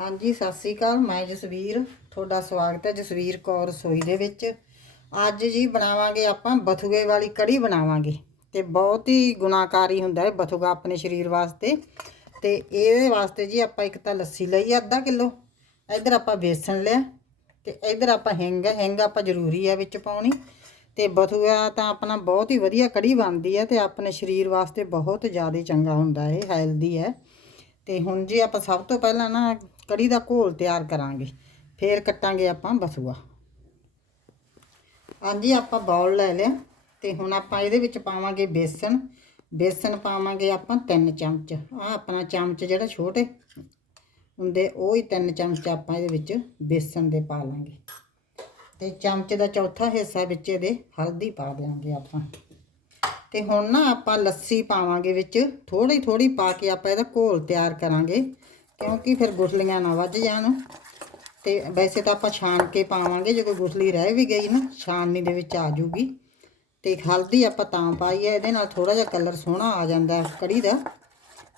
ਹਾਂਜੀ, ਸਤਿ ਸ੍ਰੀ ਅਕਾਲ। ਮੈਂ ਜਸਵੀਰ, ਤੁਹਾਡਾ ਸਵਾਗਤ ਹੈ ਜਸਵੀਰ ਕੌਰ ਰਸੋਈ ਦੇ ਵਿੱਚ। ਅੱਜ ਜੀ ਬਣਾਵਾਂਗੇ ਆਪਾਂ ਬਥੂਏ ਵਾਲੀ ਕੜੀ ਬਣਾਵਾਂਗੇ ਤੇ ਬਹੁਤ ਹੀ ਗੁਣਾਕਾਰੀ ਹੁੰਦਾ ਹੈ ਬਥੂਆ ਆਪਣੇ ਸਰੀਰ ਵਾਸਤੇ। ਤੇ ਇਹਦੇ ਵਾਸਤੇ ਜੀ ਆਪਾਂ ਇੱਕ ਤਾਂ ਲੱਸੀ ਲਈ ਅੱਧਾ ਕਿਲੋ, ਇੱਧਰ ਆਪਾਂ ਬੇਸਣ ਲਿਆ ਤੇ ਇੱਧਰ ਆਪਾਂ ਹਿੰਗ ਹਿੰਗ ਆਪਾਂ ਜ਼ਰੂਰੀ ਆ ਵਿੱਚ ਪਾਉਣੀ ਤੇ ਬਥੂਆ ਤਾਂ ਆਪਣਾ ਬਹੁਤ ਹੀ ਵਧੀਆ ਕੜੀ ਬਣਦੀ ਹੈ ਤੇ ਆਪਣੇ ਸਰੀਰ ਵਾਸਤੇ ਬਹੁਤ ਜ਼ਿਆਦਾ ਚੰਗਾ ਹੁੰਦਾ ਹੈ ਹੈਲਦੀ ਹੈ। ਤੇ ਹੁਣ ਜੀ ਆਪਾਂ ਸਭ ਤੋਂ ਪਹਿਲਾਂ ਨਾ ਕੜੀ ਦਾ ਘੋਲ ਤਿਆਰ ਕਰਾਂਗੇ। ਫੇਰ ਕੱਟਾਂਗੇ ਆਪਾਂ ਬਸੂਆ। ਹਾਂਜੀ, ਆਪਾਂ ਬਾਉਲ ਲੈ ਲਿਆ ਤੇ ਹੁਣ ਆਪਾਂ ਇਹਦੇ ਵਿੱਚ ਪਾਵਾਂਗੇ ਬੇਸਣ ਬੇਸਣ ਪਾਵਾਂਗੇ ਆਪਾਂ 3 ਚਮਚ। ਆ ਆਪਣਾ ਚਮਚ ਜਿਹੜਾ ਛੋਟੇ ਹੁੰਦੇ, ਉਹ ਹੀ 3 ਚਮਚ ਆਪਾਂ ਇਹਦੇ ਵਿੱਚ ਬੇਸਣ ਦੇ ਪਾ ਲਾਂਗੇ। ਤੇ ਚਮਚ ਦਾ ਚੌਥਾ ਹਿੱਸਾ ਵਿੱਚ ਇਹਦੇ ਹਲਦੀ ਪਾ ਦੇਵਾਂਗੇ ਆਪਾਂ। ਤੇ ਹੁਣ ਨਾ ਆਪਾਂ ਲੱਸੀ ਪਾਵਾਂਗੇ ਵਿੱਚ। ਥੋੜੀ ਥੋੜੀ ਪਾ ਕੇ ਆਪਾਂ ਇਹਦਾ ਘੋਲ ਤਿਆਰ ਕਰਾਂਗੇ। ਕਿਉਂਕਿ ਫਿਰ ਗੁਠਲੀਆਂ ਨਾ ਵੱਜ ਜਾਣ। ਤੇ ਵੈਸੇ ਤਾਂ ਆਪਾਂ ਛਾਣ ਕੇ ਪਾਵਾਂਗੇ, ਜੇ ਕੋਈ ਗੁਠਲੀ ਰਹਿ ਵੀ ਗਈ ਨਾ, ਛਾਣਨੀ ਦੇ ਵਿੱਚ ਆ ਜੂਗੀ। ਤੇ ਹਲਦੀ ਆਪਾਂ ਤਾਂ ਪਾਈ ਹੈ, ਇਹਦੇ ਨਾਲ ਥੋੜਾ ਜਿਹਾ ਕਲਰ ਸੋਹਣਾ ਆ ਜਾਂਦਾ ਕੜੀ ਦਾ।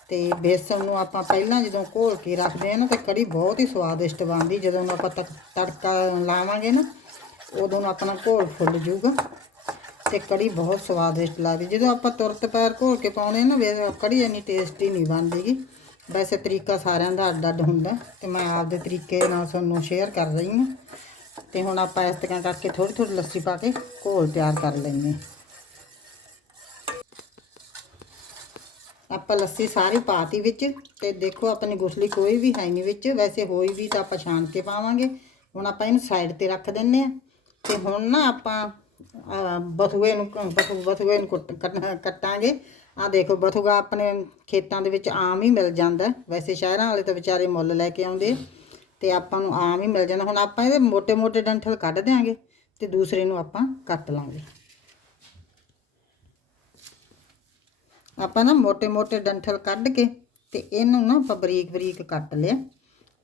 ਤੇ ਬੇਸਣ ਨੂੰ ਆਪਾਂ ਪਹਿਲਾਂ ਜਦੋਂ ਘੋਲ ਕੇ ਰੱਖਦੇ ਆ ਨਾ, ਤੇ ਕੜੀ ਬਹੁਤ ਹੀ ਸਵਾਦਿਸ਼ਟ ਬਣਦੀ, ਜਦੋਂ ਆਪਾਂ ਤਕ- ਤੜਕਾ ਲਾਵਾਂਗੇ ਨਾ, ਉਦੋਂ ਨੂੰ ਆਪਣਾ ਘੋਲ ਫੁੱਲ ਜੂਗਾ। ਤੇ ਕੜੀ ਬਹੁਤ ਸਵਾਦਿਸ਼ਟ ਲੱਗਦੀ, ਜਦੋਂ ਆਪਾਂ ਤੁਰਤ ਪੈਰ ਘੋਲ ਕੇ ਪਾਉਣੇ ਨਾ ਕੜੀ ਇੰਨੀ ਟੇਸਟੀ ਨਹੀਂ ਬਣਦੀਗੀ ਵੈਸੇ ਤਰੀਕਾ ਸਾਰਿਆਂ ਦਾ ਅੱਡ ਅੱਡ ਹੁੰਦਾ ਤੇ ਮੈਂ ਆਪਦੇ ਤਰੀਕੇ ਨਾਲ ਤੁਹਾਨੂੰ ਸ਼ੇਅਰ ਕਰ ਰਹੀ ਹਾਂ। ਤੇ ਹੁਣ ਆਪਾਂ ਇਸ ਤਰ੍ਹਾਂ ਕਰਕੇ ਥੋੜੀ ਥੋੜੀ ਲੱਸੀ ਪਾ ਕੇ ਘੋਲ ਤਿਆਰ ਕਰ ਲੈਂਦੇ ਆਪਾਂ ਲੱਸੀ ਸਾਰੀ ਪਾਤੀ ਵਿੱਚ ਤੇ ਦੇਖੋ ਆਪਣੀ ਗੁਸਲੀ ਕੋਈ ਵੀ ਹੈ ਨਹੀਂ ਵਿੱਚ। ਵੈਸੇ ਹੋਈ ਵੀ ਤਾਂ ਆਪਾਂ ਛਾਣ ਕੇ ਪਾਵਾਂਗੇ। ਹੁਣ ਆਪਾਂ ਇਹਨੂੰ ਸਾਈਡ ਤੇ ਰੱਖ ਦਿੰਨੇ ਆ ਤੇ ਹੁਣ ਨਾ ਆਪਾਂ ਬਥੂਏ ਨੂੰ ਬਥੂਏ ਨੂੰ ਕੁੱਟ- ਕੱਟਾਂਗੇ। ਆ ਦੇਖੋ, ਬਥੂਗਾ ਆਪਣੇ ਖੇਤਾਂ ਦੇ ਵਿੱਚ ਆਮ ਹੀ ਮਿਲ ਜਾਂਦਾ। ਵੈਸੇ ਸ਼ਹਿਰਾਂ ਵਾਲੇ ਤਾਂ ਵਿਚਾਰੇ ਮੁੱਲ ਲੈ ਕੇ ਆਉਂਦੇ ਤੇ ਆਪਾਂ ਨੂੰ ਆਮ ਹੀ ਮਿਲ ਜਾਂਦਾ। ਹੁਣ ਆਪਾਂ ਇਹਦੇ ਮੋٹے-ਮੋٹے ਡੰਠਲ ਕੱਢ ਦੇਾਂਗੇ ਤੇ ਦੂਸਰੇ ਨੂੰ ਆਪਾਂ ਕੱਟ ਲਾਂਗੇ। ਆਪਾਂ ਨਾ ਮੋٹے-ਮੋٹے ਡੰਠਲ ਕੱਢ ਕੇ ਤੇ ਇਹਨੂੰ ਨਾ ਆਪਾਂ ਬਰੀਕ-ਬਰੀਕ ਕੱਟ ਲਿਆ,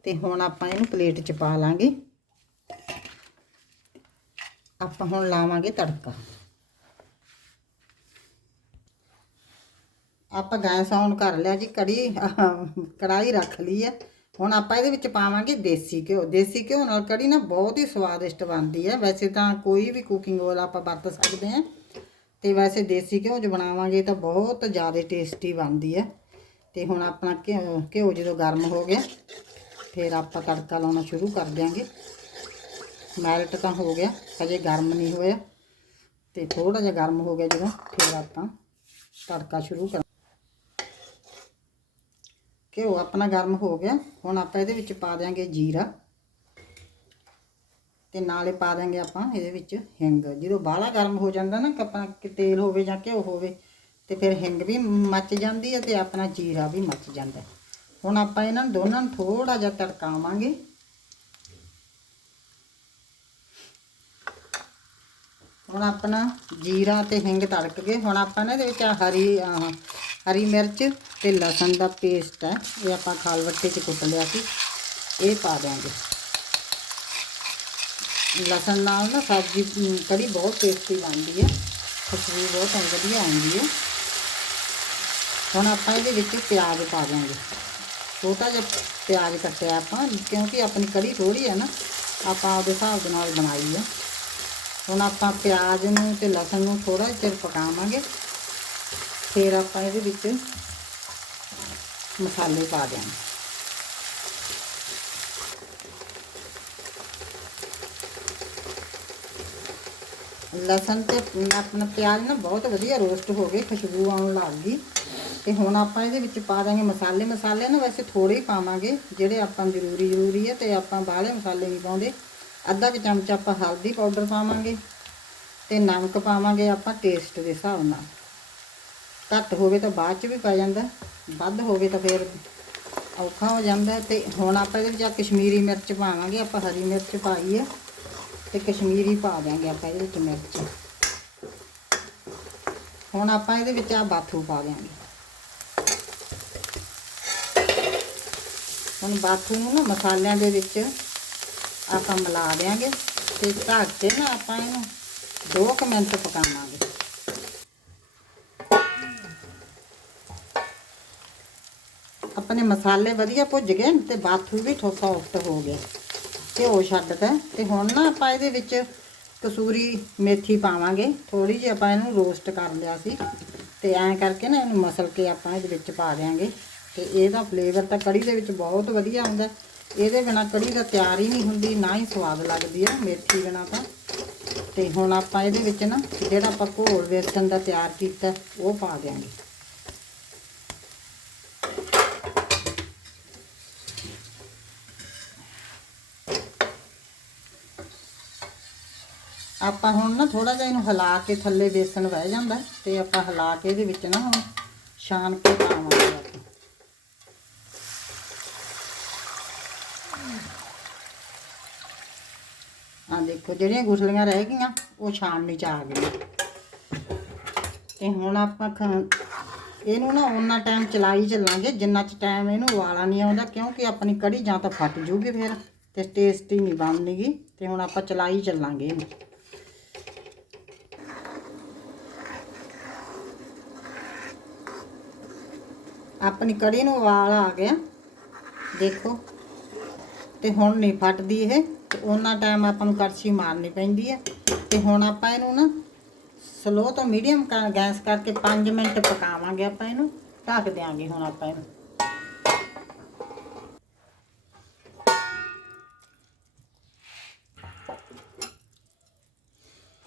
ਤੇ ਹੁਣ ਆਪਾਂ ਇਹਨੂੰ ਪਲੇਟ 'ਚ ਪਾ ਲਾਂਗੇ। ਆਪਾਂ ਹੁਣ ਲਾਵਾਂਗੇ ਤੜਕਾ। ਆਪਾਂ ਗੈਸ ਆਨ ਕਰ ਲਿਆ ਜੀ ਕੜੀ ਆਹ, ਕੜਾਈ ਰੱਖ ਲਈ ਹੈ ਹੁਣ ਆਪਾਂ ਇਹਦੇ ਵਿੱਚ ਪਾਵਾਂਗੇ ਦੇਸੀ ਘਿਓ। ਦੇਸੀ ਘਿਓ ਨਾਲ ਕੜੀ ਨਾ ਬਹੁਤ ਹੀ ਸਵਾਦਿਸ਼ਟ ਬਣਦੀ ਹੈ ਵੈਸੇ ਤਾਂ ਕੋਈ ਵੀ ਕੁਕਿੰਗ ਓਇਲ ਆਪਾਂ ਵਰਤ ਸਕਦੇ ਹਾਂ। ਤੇ ਵੈਸੇ ਦੇਸੀ ਘਿਓ 'ਚ ਬਣਾਵਾਂਗੇ ਤਾਂ ਬਹੁਤ ਜ਼ਿਆਦਾ ਟੇਸਟੀ ਬਣਦੀ ਹੈ ਤੇ ਹੁਣ ਆਪਣਾ ਘਿਓ ਘਿਓ ਜਦੋਂ ਗਰਮ ਹੋ ਗਿਆ ਫਿਰ ਆਪਾਂ ਤੜਕਾ ਲਾਉਣਾ ਸ਼ੁਰੂ ਕਰ ਦਿਆਂਗੇ। ਮੈਲਟ ਤਾਂ ਹੋ ਗਿਆ ਹਜੇ ਗਰਮ ਨਹੀਂ ਹੋਇਆ। ਤੇ ਥੋੜਾ ਜਿਹਾ ਗਰਮ ਹੋ ਗਿਆ ਜਦੋਂ ਫਿਰ ਆਪਾਂ ਤੜਕਾ ਸ਼ੁਰੂ ਕਰ ਘਿਓ ਆਪਣਾ ਗਰਮ ਹੋ ਗਿਆ। ਹੁਣ ਆਪਾਂ ਇਹਦੇ ਵਿੱਚ ਪਾ ਦਿਆਂਗੇ ਜੀਰਾ। ਤੇ ਨਾਲੇ ਪਾ ਦਾਂਗੇ ਆਪਾਂ ਇਹਦੇ ਵਿੱਚ ਹਿੰਗ। ਜਦੋਂ ਬਾਹਲਾ ਗਰਮ ਹੋ ਜਾਂਦਾ ਨਾ ਕੱਪਾਂ ਕਿ ਤੇਲ ਹੋਵੇ ਜਾਂ ਘਿਓ ਹੋਵੇ, ਤੇ ਫਿਰ ਹਿੰਗ ਵੀ ਮੱਚ ਜਾਂਦੀ ਹੈ ਤੇ ਆਪਣਾ ਜੀਰਾ ਵੀ ਮੱਚ ਜਾਂਦਾ ਹੁਣ ਆਪਾਂ ਇਹਨਾਂ ਨੂੰ ਦੋਨਾਂ ਨੂੰ ਥੋੜਾ ਜਿਹਾ ਤੜਕਾਵਾਂਗੇ। ਹੁਣ ਆਪਣਾ ਜੀਰਾ ਤੇ ਹਿੰਗ ਤੜਕ ਗਏ। ਹੁਣ ਆਪਾਂ ਨਾ ਇਹਦੇ ਵਿੱਚ ਹਰੀ ਹਰੀ ਮਿਰਚ ਤੇ ਲਸਣ ਦਾ ਪੇਸਟ ਹੈ। ਇਹ ਆਪਾਂ ਖਾਲਵੱਟੇ 'ਚ ਕੁੱਟ ਲਿਆ ਸੀ। ਇਹ ਪਾ ਦਿਆਂਗੇ। ਲਸਣ ਨਾਲ ਨਾ ਸਬਜ਼ੀ ਕੜੀ ਬਹੁਤ ਟੇਸਟੀ ਬਣਦੀ ਹੈ। ਖੁਸ਼ਬੂ ਬਹੁਤ ਵਧੀਆ ਆਉਂਦੀ ਹੈ। ਹੁਣ ਆਪਾਂ ਇਹਦੇ ਵਿੱਚ ਪਿਆਜ਼ ਪਾ ਦਿਆਂਗੇ। ਛੋਟਾ ਜਿਹਾ ਪਿਆਜ਼ ਕੱਟਿਆ ਆਪਾਂ, ਕਿਉਂਕਿ ਆਪਣੀ ਕੜੀ ਥੋੜੀ ਹੈ ਨਾ। ਆਪਾਂ ਉਹਦੇ ਹਿਸਾਬ ਦੇ ਨਾਲ ਬਣਾਈ ਹੈ। ਹੁਣ ਆਪਾਂ ਪਿਆਜ਼ ਨੂੰ ਤੇ ਲਸਣ ਨੂੰ ਥੋੜਾ ਚਿਰ ਪਕਾਵਾਂਗੇ। ਫਿਰ ਆਪਾਂ ਇਹਦੇ ਵਿੱਚ ਮਸਾਲੇ ਪਾ ਦਿਆਂਗੇ ਲਸਣ ਤੇ ਆਪਣਾ ਪਿਆਜ਼ ਨਾ ਬਹੁਤ ਵਧੀਆ ਰੋਸਟ ਹੋ ਗਏ, ਖੁਸ਼ਬੂ ਆਉਣ ਲੱਗ ਗਈ। ਤੇ ਹੁਣ ਆਪਾਂ ਇਹਦੇ ਵਿੱਚ ਪਾ ਦਾਂਗੇ ਮਸਾਲੇ। ਮਸਾਲੇ ਨਾ ਵੈਸੇ ਥੋੜੇ ਹੀ ਪਾਵਾਂਗੇ, ਜਿਹੜੇ ਆਪਾਂ ਜ਼ਰੂਰੀ ਜ਼ਰੂਰੀ ਹੈ ਤੇ ਆਪਾਂ ਬਾਹਲੇ ਮਸਾਲੇ ਨਹੀਂ ਪਾਉਂਦੇ। ਅੱਧਾ ਕੁ ਚਮਚ ਆਪਾਂ ਹਲਦੀ ਪਾਊਡਰ ਪਾਵਾਂਗੇ ਤੇ ਨਮਕ ਪਾਵਾਂਗੇ ਆਪਾਂ ਟੇਸਟ ਦੇ ਹਿਸਾਬ ਨਾਲ। ਘੱਟ ਹੋਵੇ ਤਾਂ ਬਾਅਦ ਚ ਵੀ ਪੈ ਜਾਂਦਾ, ਵੱਧ ਹੋਵੇ ਤਾਂ ਫਿਰ ਔਖਾ ਹੋ ਜਾਂਦਾ ਹੈ ਤੇ ਹੁਣ ਆਪਾਂ ਇਹਦੇ ਵਿੱਚ ਆਹ ਕਸ਼ਮੀਰੀ ਮਿਰਚ ਪਾਵਾਂਗੇ, ਆਪਾਂ ਹਰੀ ਮਿਰਚ ਪਾਈ ਹੈ ਤੇ ਕਸ਼ਮੀਰੀ ਪਾ ਦਿਆਂਗੇ ਆਪਾਂ ਇਹਦੇ ਵਿੱਚ ਮਿਰਚ। ਹੁਣ ਆਪਾਂ ਇਹਦੇ ਵਿੱਚ ਆ ਬਾਥੂ ਪਾ ਦਿਆਂਗੇ। ਹੁਣ ਬਾਥੂ ਨੂੰ ਨਾ ਮਸਾਲਿਆਂ ਦੇ ਵਿੱਚ ਆਪਾਂ ਮਿਲਾ ਦਿਆਂਗੇ ਤੇ ਢੱਕ ਕੇ ਨਾ ਆਪਾਂ ਇਹਨੂੰ 2 ਮਿੰਟ ਪਕਾਵਾਂਗੇ। ਆਪਣੇ ਮਸਾਲੇ ਵਧੀਆ ਭੁੱਜ ਗਏ ਤੇ ਬਾਥੂ ਵੀ ਥੋ ਸੌਫਟ ਹੋ ਗਿਆ। ਘਿਓ ਛੱਡਦਾ ਤੇ ਹੁਣ ਨਾ ਆਪਾਂ ਇਹਦੇ ਵਿੱਚ ਕਸੂਰੀ ਮੇਥੀ ਪਾਵਾਂਗੇ। ਥੋੜੀ ਜਿਹੀ ਆਪਾਂ ਇਹਨੂੰ ਰੋਸਟ ਕਰ ਲਿਆ ਸੀ ਤੇ ਐਂ ਕਰਕੇ ਨਾ ਇਹਨੂੰ ਮਸਲ ਕੇ ਆਪਾਂ ਇਹਦੇ ਵਿੱਚ ਪਾ ਦਿਆਂਗੇ। ਤੇ ਇਹਦਾ ਫਲੇਵਰ ਤਾਂ ਕੜੀ ਦੇ ਵਿੱਚ ਬਹੁਤ ਵਧੀਆ ਆਉਂਦਾ। ਇਹਦੇ ਬਿਨਾ ਕੜੀ ਦਾ ਤਿਆਰ ਹੀ ਨਹੀਂ ਹੁੰਦੀ, ਨਾ ਹੀ ਸਵਾਦ ਲੱਗਦੀ ਆ ਮੇਥੀ ਬਿਨਾ ਤਾਂ। ਤੇ ਹੁਣ ਆਪਾਂ ਇਹਦੇ ਵਿੱਚ ਨਾ ਜਿਹੜਾ ਆਪਾਂ ਘੋਲ ਵੇਸਣ ਦਾ ਤਿਆਰ ਕੀਤਾ, ਉਹ ਪਾ ਦਿਆਂਗੇ। ਆਪਾਂ ਹੁਣ ਨਾ ਥੋੜਾ ਜਿਹਾ ਇਹਨੂੰ ਹਿਲਾ ਕੇ ਥੱਲੇ ਵੇਸਣ ਬਹਿ ਜਾਂਦਾ, ਤੇ ਆਪਾਂ ਹਿਲਾ ਕੇ ਇਹਦੇ ਵਿੱਚ ਨਾ ਹੁਣ ਛਾਣ ਕੇ ਪਾਵਾਂਗੇ ਆਪਾਂ ਆ ਦੇਖੋ ਜਿਹੜੀਆਂ ਗੁਠਲੀਆਂ ਰਹਿ ਗਈਆਂ, ਉਹ ਛਾਣਨੀ ਚ ਆ ਗਈਆਂ। ਤੇ ਹੁਣ ਆਪਾਂ ਖ- ਇਹਨੂੰ ਨਾ ਉਹਨਾਂ ਟਾਈਮ ਚਲਾਈ ਚੱਲਾਂਗੇ, ਜਿੰਨਾ ਚ ਟਾਈਮ ਇਹਨੂੰ ਉਬਾਲਾ ਨਹੀਂ ਆਉਂਦਾ, ਕਿਉਂਕਿ ਆਪਣੀ ਕੜੀ ਜਾਂ ਤਾਂ ਫਟ ਜੂਗੀ ਫਿਰ, ਤੇ ਟੇਸਟੀ ਨਹੀਂ ਬਣਨਗੀ, ਤੇ ਹੁਣ ਆਪਾਂ ਚਲਾਈ ਚੱਲਾਂਗੇ ਇਹਨੂੰ। ਆਪਣੀ ਕੜੀ ਨੂੰ ਉਬਾਲ ਆ ਗਿਆ, ਦੇਖੋ, ਤੇ ਹੁਣ ਨਹੀਂ ਫਟਦੀ ਇਹ। ਤੇ ਉਹਨਾਂ ਟਾਈਮ ਆਪਾਂ ਨੂੰ ਕੜਛੀ ਮਾਰਨੀ ਪੈਂਦੀ ਹੈ ਤੇ ਹੁਣ ਆਪਾਂ ਇਹਨੂੰ ਨਾ ਸਲੋ ਤੋਂ ਮੀਡੀਅਮ ਗੈਸ ਕਰਕੇ 5 ਮਿੰਟ ਪਕਾਵਾਂਗੇ ਆਪਾਂ ਇਹਨੂੰ, ਢੱਕ ਦਿਆਂਗੇ ਹੁਣ ਆਪਾਂ ਇਹਨੂੰ।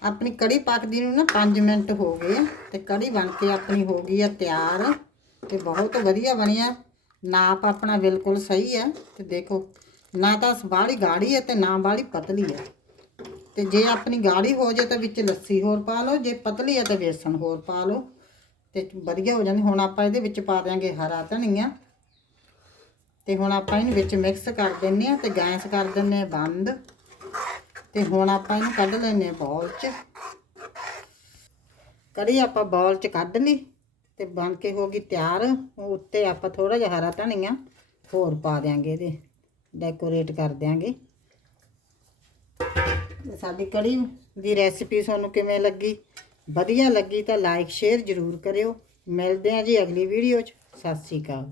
ਆਪਣੀ ਕੜੀ ਪੱਕਦੀ ਨੂੰ ਨਾ 5 ਮਿੰਟ ਹੋ ਗਏ ਆ, ਤੇ ਕੜੀ ਬਣ ਕੇ ਆਪਣੀ ਹੋ ਗਈ ਆ ਤਿਆਰ, ਤੇ ਬਹੁਤ ਵਧੀਆ ਬਣਿਆ ਨਾਪ ਆਪਣਾ ਬਿਲਕੁਲ ਸਹੀ ਹੈ ਤੇ ਦੇਖੋ ਨਾ ਤਾਂ ਬਾਹਲੀ ਗਾੜੀ ਹੈ ਤੇ ਨਾ ਬਾਹਲੀ ਪਤਲੀ ਹੈ। ਤੇ ਜੇ ਆਪਣੀ ਗਾੜੀ ਹੋ ਜੇ ਤਾਂ ਵਿੱਚ ਲੱਸੀ ਹੋਰ ਪਾ ਲਓ, ਜੇ ਪਤਲੀ ਹੈ ਤਾਂ ਵੇਸਣ ਹੋਰ ਪਾ ਲਓ। ਤੇ ਵਧੀਆ ਹੋ ਜਾਂਦੀ ਹੁਣ ਆਪਾਂ ਇਹਦੇ ਵਿੱਚ ਪਾ ਦਿਆਂਗੇ ਹਰਾ ਧਨੀਆ। ਤੇ ਹੁਣ ਆਪਾਂ ਇਹਨੂੰ ਵਿੱਚ ਮਿਕਸ ਕਰ ਦਿੰਨੇ ਆ ਤੇ ਗੈਸ ਕਰ ਦਿੰਨੇ ਆ ਬੰਦ। ਤੇ ਹੁਣ ਆਪਾਂ ਇਹਨੂੰ ਕੱਢ ਲੈਨੇ ਆ ਬੌਲ 'ਚ। ਕੜੀ ਆਪਾਂ ਬਾਉਲ 'ਚ ਕੱਢ ਲਈ ਤੇ ਬਣ ਕੇ ਹੋ ਗਈ ਤਿਆਰ। ਉੱਤੇ ਆਪਾਂ ਥੋੜਾ ਜਿਹਾ ਹਰਾ ਧਨੀਆ ਹੋਰ ਪਾ ਦਿਆਂਗੇ ਇਹਦੇ। ਡੈਕੋਰੇਟ ਕਰ ਦਿਆਂਗੇ। ਸਾਡੀ ਕੜੀ ਦੀ ਰੈਸਿਪੀ ਤੁਹਾਨੂੰ ਕਿਵੇਂ ਲੱਗੀ? ਵਧੀਆ ਲੱਗੀ ਤਾਂ ਲਾਈਕ, ਸ਼ੇਅਰ ਜ਼ਰੂਰ ਕਰਿਓ। ਮਿਲਦੇ ਹਾਂ ਜੀ ਅਗਲੀ ਵੀਡੀਓ 'ਚ। ਸਤਿ ਸ਼੍ਰੀ ਅਕਾਲ।